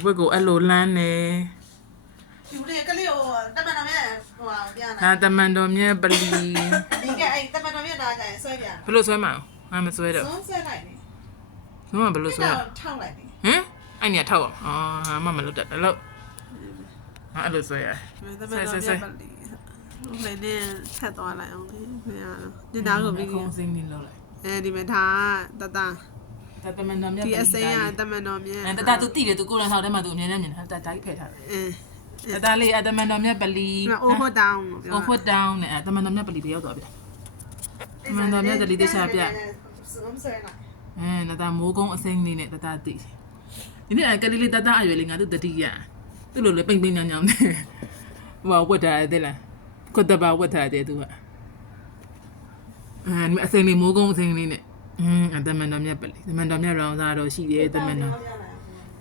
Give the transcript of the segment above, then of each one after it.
ဘွက်ကိုအဲ့လိုလမ်းနေ ဒီလေကလေးဟိုတမန်တော်မြတ်ဟိုပြန်လာ ဒါတမန်တော်မြတ်ပလီ ဒီကအဲ့တမန်တော်မြတ်ဒါကြရင်ဆွဲပြန် ဘယ်လိုဆွဲမအောင်ငါမဆွဲတော့ ဆွဲလိုက်နေ ဘယ်လိုဆွဲ ထောက်လိုက်နေ ဟမ်အဲ့ညထောက်အောင်ဟာမမလုပ်တတ်တယ်လို့ဟာအဲ့လိုဆွဲရ တမန်တော်မြတ်ပလီလည်းနဲ့ဆက်သွားလိုက်အောင်လေခင်ဗျာဒီနာကိုပြီး ခုံးစင်းလေးလောက်လိုက် အဲဒီမှာဒါတတ ဒါတမန်တော်မြတ် ဒီအစိမ်းကတမန်တော်မြတ် တတသူတိတယ်သူကိုယ်တိုင်ဆောက်တယ်မှသူအမြဲတမ်းမြင်တယ်တတိုင်းဖယ်ထားတယ်တတလေးတမန်တော်မြတ်ပလီ အိုးဖို့တောင်း အိုဖွတ်တောင်းနဲ့တမန်တော်မြတ်ပလီပြရောက်သွားပြီတမန်တော်မြတ်တလီတခြားပြတတမိုးကုန်းအစိမ်းလေးနဲ့တတတိဒီနေ့ကလေးလေးတတအရွယ်လေးငါသူတတိယသူ့လိုလေပိန်ပိန်ညောင်ညောင်နဲ့ဟိုဝတ်ထားတယ်လားခွတ်တပါဝတ်ထားတယ်သူကအစိမ်းလေးမိုးကုန်းအစိမ်းလေးနဲ့တမန်တော်မြတ်ပလီတမန်တော်မြတ်ရောင်စားတော့ရှိတယ်တမန်တော်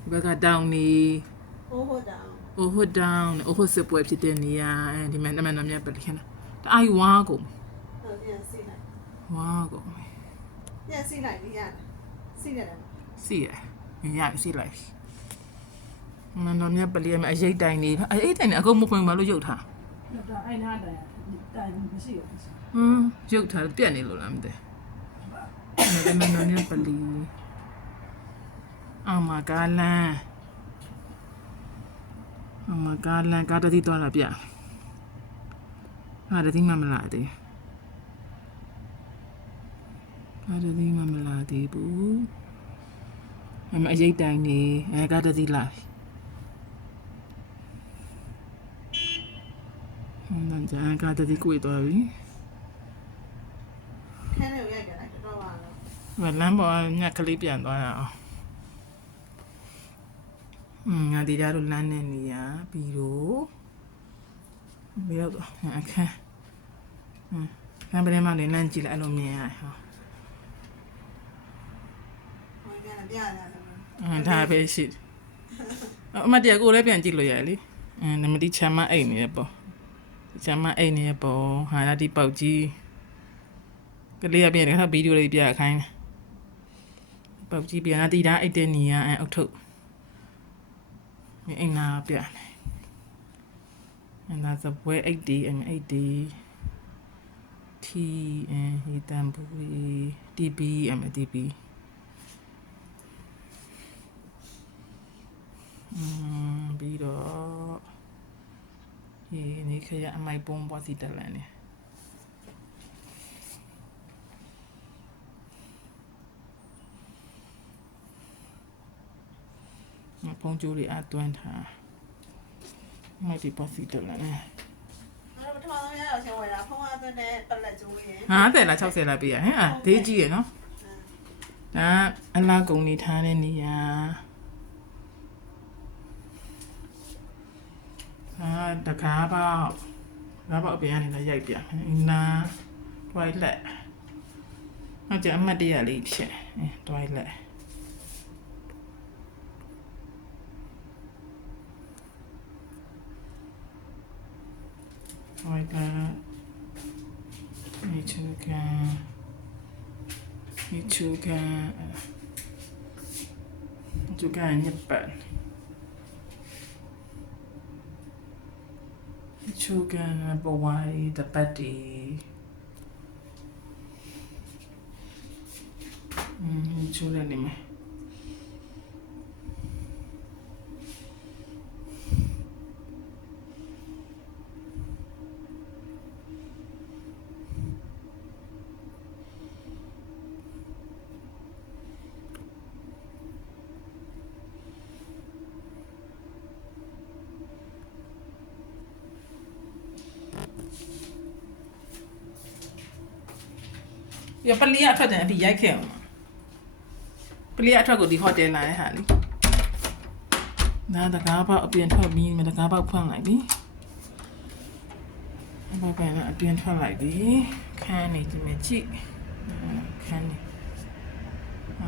ဒီဘက်ကတောင်းနေအိုးဖွတ်တောင်းအိုးဖွတ်စပွဲဖြစ်တဲ့နေရာဒီမှာတမန်တော်မြတ်ပလီခဏတအားဝါကုန်ဝါကုန် ပြန်စီလိုက်ပြီးရတယ်စီးရတယ် စီရစီလိုက်မန်တော်မြတ်ပလီမှာအရေးတိုင်နေအရေးတိုင်နေအကုန်မဖွင့်ပါလို့ရုပ်ထား ဒါအဲ့နာတိုင်မရှိဘူး ရုပ်ထားပြက်နေလို့လားမသိမန်တော်မြတ်ပလီအမကားလန်ကားတတိသွားတာပြအားတတိမမလာသေးအားတတိမမလာသေးဘူးအမအရေးတိုင်နေကားတတိလာဟန်ကြံကားတတိကိုသွားပြီ ခဲနေရိုက်ကြတယ်တော့ပါတော့ လမ်းပေါ်ညက်ကလေးပြန်သွားရအောင်ငါဒီကြတော့လမ်းနဲ့နေရပြီးတော့ဘယ်ရောက်တော့အခန်းခံပရင်မနေလမ်းကြည့်လိုက်အဲ့လိုမြင်ရတယ်ဟော ဟိုပြန်ပြရတယ် ဒါပဲရှိအမတရားကိုလည်းပြန်ကြည့်လို့ရတယ်လေနမတိချမ်းမအိတ်နေရပေါ့ချမ်းမအိတ်နေရပေါ့ဟာဒီပေါက်ကြီးကလေးရပြန်တယ်ခါဗီဒီယိုလေးပြခိုင်းပေါက်ကြီးပြန်လာတီတာအိတ်တဲ့နေရအုတ်ထုတ်အိမ်နာပြတယ်and that's a way 80 and 80 T and he tambu TB and TB ပြီးတော့ဒီနေ့ခရအမိုက်ပုံပွားစီတက်လန်နေဖုန်းကြိုးတွေအတွန်းထားမိုက်ဒီပွားစီတက်လန်နေ အဲ့တော့ပထမဆုံးရအောင်ရှင်ဝယ်တာဖုန်းအသွင်းတဲ့ပလက်ကျိုးရယ် 50လား60လားပေးရဟဲ့ဒေးကြီးရနော်ဒါအလားကုန်နေထားတဲ့နေရာတကားပေါ့အပြင်ကနေလည်းရိုက်ပြနာတွိုင်လက်နောက်ကျအမတ်တရလေးဖြစ်တွိုင်လက်တွိုင်လက်မိချူကန်ညပတ်ချိုကန်ဘဝိုင်းတပတ်တီချိုလည်းနေမယ်ရပလီအထွက်တယ်အဒီရိုက်ခဲ့အောင်ပလီအထွက်ကိုဒီဟိုတယ်လာတဲ့ဟာလေနားတကားပေါက်အပြင်ထွက်ပြီးမတကားပေါက်ဖွင့်လိုက်ပြီဘာပဲလဲအပြင်ထွက်လိုက်ပြီခန်းနေဒီမှာကြည့်ခန်းနေ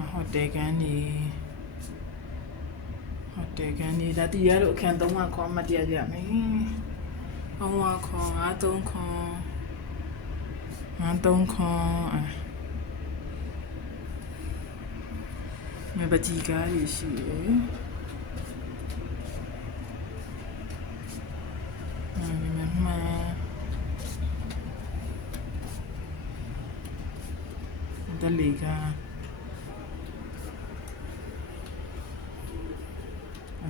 ဟိုတယ်ကန်နေဒါတီရလို့အခန်း3ခွန်မတရားကြမယ်3ခွန်5 3ခွန်3ခွန်မပကြီးကားရရှိတယ် တက်လီက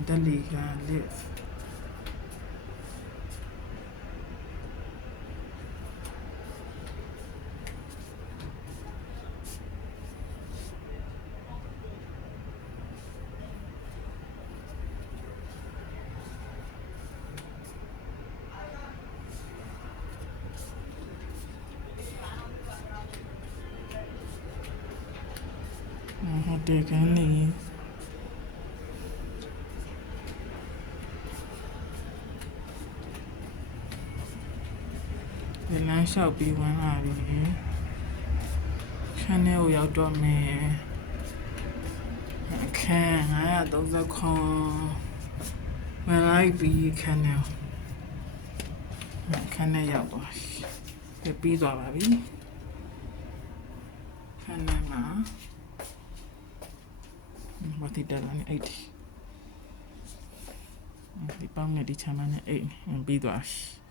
တက်လီက live ဟုတ်တယ်ကန်နေဒီလမ်းလျှောက်ပြီးဝင်လာပြီ channel ကိုရောက်တော့မယ်အခန်း930ခွန်ဝင်လိုက်ပြီး channel အခန်းနဲ့ရောက်သွားပြီပြီးသွားပါပြီ channel မှာဘာတိတယ်လဲ80ဒီပေါင်းနဲ့ဒီချမ်းမနဲ့8ပြီးသွားပြီ